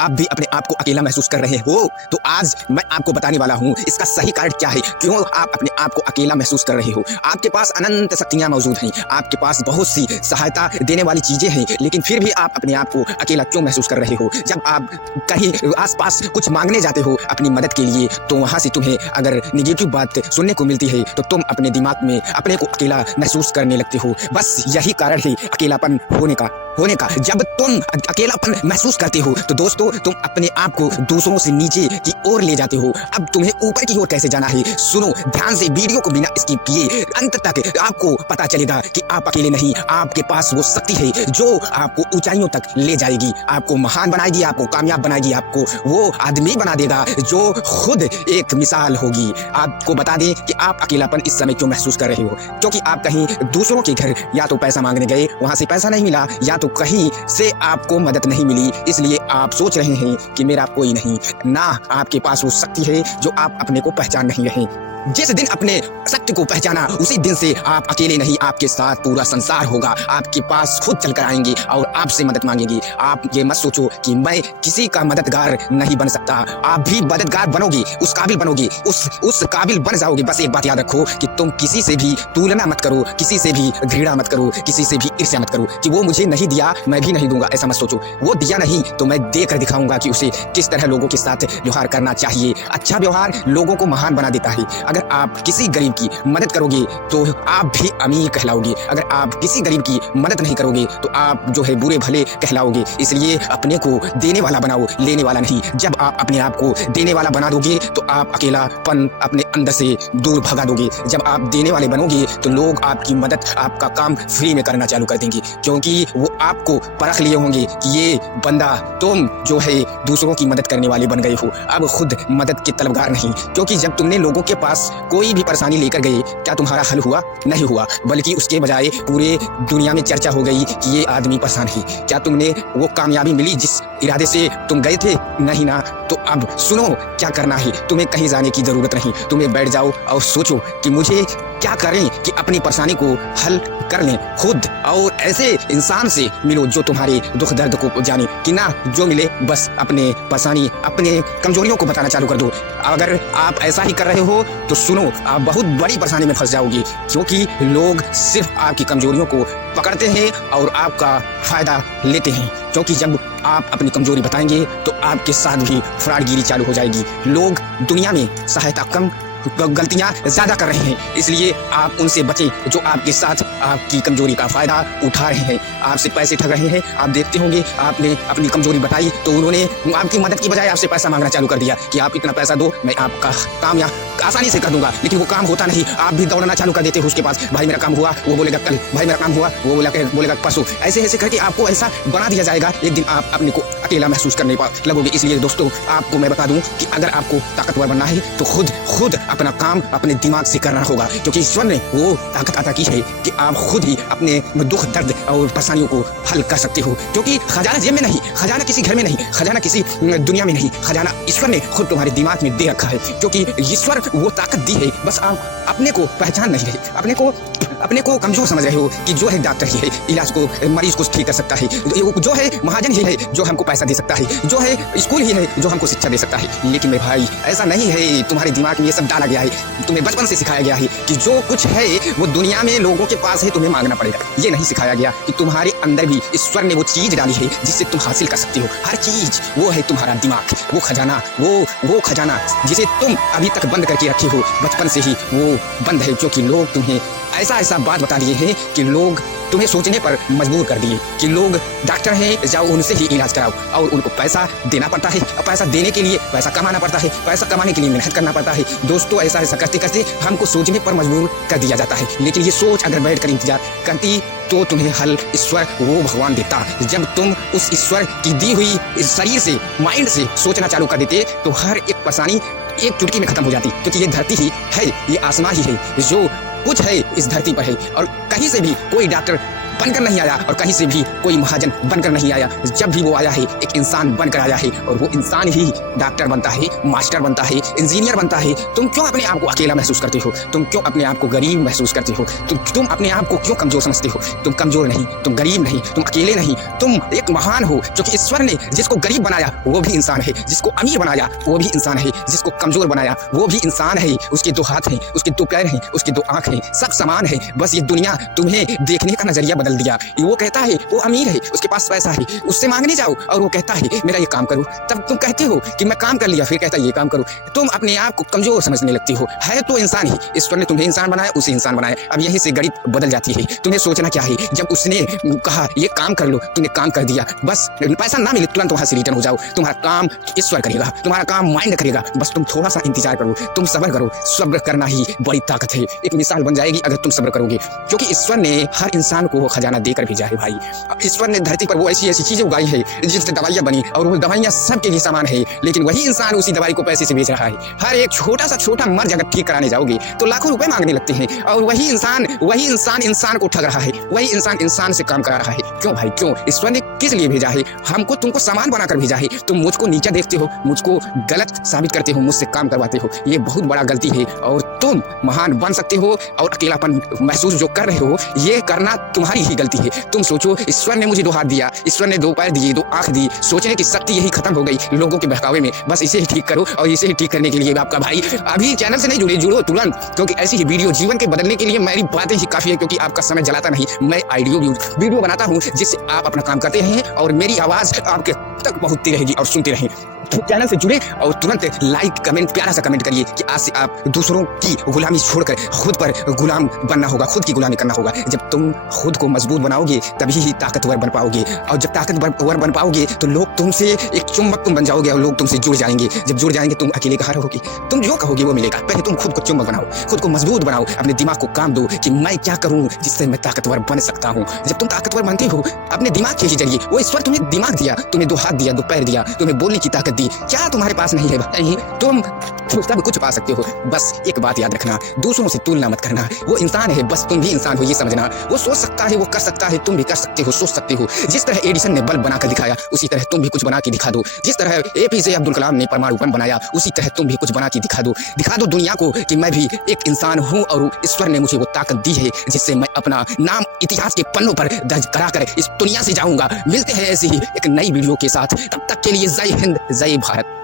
आप भी अपने आप को अकेला महसूस कर रहे हो तो आज मैं आपको बताने वाला हूँ इसका सही कारण क्या है, क्यों आप अपने आप को अकेला महसूस कर रहे हो। आपके पास अनंत शक्तियाँ मौजूद हैं, आपके पास बहुत सी सहायता देने वाली चीज़ें हैं, लेकिन फिर भी आप अपने आप को अकेला क्यों महसूस कर रहे हो। जब आप कहीं आसपास कुछ मांगने जाते हो अपनी मदद के लिए तो वहाँ से तुम्हें अगर निगेटिव बात सुनने को मिलती है तो तुम अपने दिमाग में अपने को अकेला महसूस करने लगते हो। बस यही कारण है अकेलापन होने का। जब तुम अकेलापन महसूस करते हो तो दोस्तों तुम अपने आप को दूसरों से नीचे की ओर ले जाते हो। अब तुम्हें ऊपर की ओर कैसे जाना है, सुनो ध्यान से, वीडियो को बिना स्किप किए अंत तक आपको पता चलेगा कि आप अकेले नहीं, आपके पास वो शक्ति है जो आपको ऊंचाइयों तक ले जाएगी, आपको महान बनाएगी, आपको कामयाब बनाएगी, आपको वो आदमी बना देगा जो खुद एक मिसाल होगी। आपको बता दें कि आप अकेलापन इस समय क्यों महसूस कर रहे हो, क्योंकि आप कहीं दूसरों के घर या तो पैसा मांगने गए, वहां से पैसा नहीं मिला, या तो कहीं से आपको मदद नहीं मिली, इसलिए आप सोच रहे हैं कि मेरा कोई नहीं। ना आपके पास वो शक्ति है जो आप अपने को पहचान नहीं रहे। जिस दिन अपने शक्ति को पहचाना उसी दिन से आप अकेले नहीं, आपके साथ पूरा संसार होगा। आपके पास खुद चलकर आएंगे और आपसे मदद मांगेंगे। आप ये मत सोचो कि मैं किसी का मददगार नहीं बन सकता, आप भी मददगार बनोगे, उस काबिल बनोगे, उस काबिल बन जाओगे। बस एक बात याद रखो कि तुम किसी से भी तुलना मत करो, किसी से भी घृणा मत करो, किसी से भी ईर्ष्या मत करो कि वो मुझे नहीं दिया मैं भी नहीं दूंगा। ऐसा मत सोचो, वो दिया नहीं तो मैं देकर दिखाऊंगा कि उसे किस तरह लोगों के साथ व्यवहार करना चाहिए। अच्छा व्यवहार लोगों को महान बना देता है। अगर आप किसी गरीब की मदद करोगे तो आप भी अमीर कहलाओगे, अगर आप किसी गरीब की मदद नहीं करोगे तो आप जो है बुरे भले कहलाओगे। इसलिए अपने को देने वाला बनाओ, लेने वाला नहीं। जब आप अपने आप को देने वाला बना दोगे तो आप अकेलापन अपने अंदर से दूर भगा दोगे। जब आप देने वाले बनोगे तो लोग आपकी मदद, आपका काम फ्री में करना चालू कर देंगे, क्योंकि वो आपको परख लिए होंगे कि ये बंदा तुम जो है दूसरों की मदद करने वाले बन गए हो, अब खुद मदद के तलबगार नहीं। क्योंकि जब तुमने लोगों के पास कोई भी परेशानी लेकर गए, क्या तुम्हारा हल हुआ? नहीं हुआ, बल्कि उसके बजाय पूरे दुनिया में चर्चा हो गई कि ये आदमी परेशान है। क्या तुमने वो कामयाबी मिली जिस इरादे से तुम गए थे? नहीं ना। तो अब सुनो क्या करना है, तुम्हें कहीं जाने की जरूरत नहीं। तुम्हें बैठ जाओ और सोचो कि मुझे क्या करें कि अपनी परेशानी को हल कर लें खुद, और ऐसे इंसान से मिलो जो तुम्हारे दुख दर्द को जाने, कि ना जो मिले बस अपने परेशानी, अपने कमजोरियों को बताना चालू कर दो। अगर आप ऐसा ही कर रहे हो तो सुनो, आप बहुत बड़ी परेशानी में फंस जाओगे, क्योंकि लोग सिर्फ आपकी कमजोरियों को पकड़ते हैं और आपका फायदा लेते हैं। क्योंकि जब आप अपनी कमजोरी बताएंगे तो आपके साथ भी फ्रॉडगिरी चालू हो जाएगी। लोग दुनिया में सहायता कम, गलतियां ज्यादा कर रहे हैं, इसलिए आप उनसे बचें जो आपके साथ आपकी कमजोरी का फायदा उठा रहे हैं, आपसे पैसे ठग रहे हैं। आप देखते होंगे आपने अपनी कमजोरी बताई तो उन्होंने आपकी मदद की बजाय आपसे पैसा मांगना चालू कर दिया कि आप इतना पैसा दो, मैं आपका काम या आसानी से कर दूंगा। लेकिन वो काम होता नहीं, आप भी दौड़ना चालू कर देते हो उसके पास। भाई मेरा काम हुआ, वो बोलेगा कल, भाई मेरा काम हुआ, वो बोलेगा परसों। ऐसे ऐसे करके आपको ऐसा बना दिया जाएगा, एक दिन आप अपने को अकेला महसूस करने लगोगे। इसलिए दोस्तों आपको मैं बता दूं कि अगर आपको ताकतवर बनना है तो खुद अपना काम अपने दिमाग से करना होगा, क्योंकि ईश्वर ने वो ताकत अता की है कि आप खुद ही अपने दुख दर्द और परेशानियों को हल कर सकते हो। क्योंकि खजाना जेब में नहीं, खजाना किसी घर में नहीं, खजाना किसी दुनिया में नहीं, खजाना ईश्वर ने खुद तुम्हारे दिमाग में दे रखा है। क्योंकि ईश्वर वो ताकत दी है, बस आप अपने को पहचान नहीं रहे, अपने को कमजोर समझ रहे हो कि जो है डॉक्टर ही है इलाज को, मरीज को ठीक कर सकता है, जो है महाजन ही है जो हमको पैसा दे सकता है, जो है स्कूल ही है जो हमको शिक्षा दे सकता है। लेकिन मेरे भाई ऐसा नहीं है, तुम्हारे दिमाग में ये सब डाला गया है, तुम्हें बचपन से सिखाया गया है कि जो कुछ है वो दुनिया में लोगों के पास है, तुम्हें मांगना पड़ेगा। ये नहीं सिखाया गया कि तुम्हारे अंदर भी ईश्वर ने वो चीज डाली है जिससे तुम हासिल कर सकते हो हर चीज। वो है तुम्हारा दिमाग, वो खजाना, वो खजाना जिसे तुम अभी तक बंद करके रखे हो, बचपन से ही वो बंद है। क्योंकि लोग तुम्हें ऐसा बात बता दिए हैं कि लोग तुम्हें सोचने पर मजबूर कर दिए कि लोग डॉक्टर हैं, जाओ उनसे ही इलाज कराओ, और उनको पैसा देना पड़ता है। पैसा देने के लिए पैसा कमाना पड़ता है, पैसा कमाने के लिए मेहनत करना पड़ता है। दोस्तों ऐसा करते करते हमको सोचने पर मजबूर कर दिया जाता है। लेकिन ये सोच अगर बैठ कर इंतजार करती तो तुम्हें हल ईश्वर वो भगवान देता। जब तुम उस ईश्वर की दी हुई इस शरीर से, माइंड से सोचना चालू कर देते तो हर एक परेशानी एक चुटकी में खत्म हो जाती। क्योंकि ये धरती ही है, ये आसमां ही है, जो कुछ है इस धरती पर है, और कहीं से भी कोई डॉक्टर बनकर नहीं आया और कहीं से भी कोई महाजन बनकर नहीं आया। जब भी वो आया है एक इंसान बनकर आया है और वो इंसान ही डॉक्टर बनता है, मास्टर बनता है, इंजीनियर बनता है। तुम क्यों अपने आप को अकेला महसूस करते हो? तुम क्यों अपने आप को गरीब महसूस करते हो? तुम अपने आप को क्यों कमजोर समझते हो? तुम कमजोर नहीं, तुम गरीब नहीं, तुम अकेले नहीं, तुम एक महान हो, क्योंकि ईश्वर ने जिसको गरीब बनाया वो भी इंसान है, जिसको अमीर बनाया वो भी इंसान है, जिसको कमजोर बनाया वो भी इंसान है। उसके दो हाथ हैं, उसके दो पैर हैं, उसके दो आंख हैं, सब समान है। बस ये दुनिया तुम्हें देखने का नजरिया बदल दिया। वो कहता है वो अमीर है, उसके पास पैसा है, उससे मांगने जाओ और वो कहता है मेरा ये काम करो, तब तुम कहते हो कि मैं काम कर लिया, फिर कहता है ये काम करो। तुम अपने आप को कमजोर समझने लगती हो। है तो इंसान ही, ईश्वर ने तुम्हें इंसान बनाया, उसे इंसान बनाया। अब यहीं से गणित बदल जाती है। तुम्हें सोचना क्या है, जब उसने कहा ये काम कर लो, तुमने काम कर दिया, बस पैसा ना मिले तुरंत वहां से रिटर्न हो जाओ। तुम्हारा काम ईश्वर करेगा, तुम्हारा काम माइंड करेगा, बस तुम थोड़ा सा इंतजार करो, तुम सब्र करो। सब्र करना ही बड़ी ताकत है, एक मिसाल बन जाएगी अगर तुम सब्र करोगे, क्योंकि ईश्वर ने हर इंसान को वो खजाना देकर भेजा है भाई। अब ईश्वर ने धरती पर वो ऐसी ऐसी चीजें उगाई है जिनसे दवाइयां बनी और वो दवाइयां सबके लिए समान है, लेकिन वही इंसान उसी दवाई को पैसे से बेच रहा है। हर एक छोटा सा छोटा मर्ज अगर ठीक कराने जाओगे तो लाखों रुपए मांगने लगते हैं, और वही इंसान इंसान को ठग रहा है, वही इंसान इंसान से काम करा रहा है। क्यों भाई क्यों? ईश्वर ने किस लिए भेजा है? हमको तुमको समान बनाकर भेजा है। तुम मुझको नीचा देखते हो, मुझको गलत साबित करते हो, मुझसे काम करवाते हो, ये बहुत बड़ा गलती है। और तुम महान बन सकते हो और अकेलापन महसूस जो कर रहे हो ये करना तुम्हारी ही गलती है। तुम सोचो ईश्वर ने मुझे दो हाथ दिया, ईश्वर ने दो पैर दिए, दो आंख दी, सोचने की शक्ति यही खत्म हो गई लोगों के बहकावे में। बस इसे ही ठीक करो, और इसे ही ठीक करने के लिए आपका भाई अभी चैनल से नहीं जुड़ो तुरंत, क्योंकि ऐसी ही वीडियो जीवन के बदलने के लिए मेरी बातें ही काफी है, क्योंकि आपका समय जलाता नहीं। मैं वीडियो बनाता हूँ जिससे आप अपना काम करते हैं और मेरी आवाज आपके तक पहुंचती रहेगी और सुनते रहें। चैनल से जुड़े और तुरंत लाइक कमेंट प्यारा सा कमेंट करिए कि आज से आप दूसरों की गुलामी छोड़कर खुद पर गुलाम बनना होगा, खुद की गुलामी करना होगा। जब तुम खुद को मजबूत बनाओगे तभी ही ताकतवर बन पाओगे, और जब ताकतवर बन पाओगे तो लोग तुमसे एक चुंबक तुम बन जाओगे और लोग तुमसे जुड़ जाएंगे। जब जुड़ जाएंगे तुम अकेले कहाँ रहोगे? तुम जो कहोगे वो मिलेगा। पहले तुम खुद को चुंबक बनाओ, खुद को मजबूत बनाओ, अपने दिमाग को काम दो कि मैं क्या करूँ जिससे मैं ताकतवर बन सकता हूँ। जब तुम ताकतवर बनते हो अपने दिमाग के जरिए, वो ईश्वर तुम्हें दिमाग दिया, तुम्हें दो हाथ दिया, दो पैर दिया, तुम्हें बोलने की ताकत दी, क्या तुम्हारे पास नहीं है भाई? तुम सब कुछ पा सकते हो। बस एक बात याद रखना, दूसरों से तुलना मत करना। वो इंसान है, बस तुम भी इंसान हो ये समझना। वो सोच सकता है, वो कर सकता है, तुम भी कर सकते हो, सोच सकते हो। जिस तरह एडिसन ने बल्ब बनाकर दिखाया उसी तरह तुम भी कुछ बना के दिखा दो। जिस तरह एपीजे अब्दुल कलाम ने परमाणु बम बनाया उसी तरह तुम भी कुछ बना के दिखा दो दुनिया को कि मैं भी एक इंसान हूँ और ईश्वर ने मुझे वो ताकत दी है जिससे मैं अपना नाम इतिहास के पन्नों पर दर्ज कराकर इस दुनिया से जाऊंगा। मिलते हैं ऐसी ही एक नई वीडियो के साथ, तब तक के लिए जय हिंद जय भारत।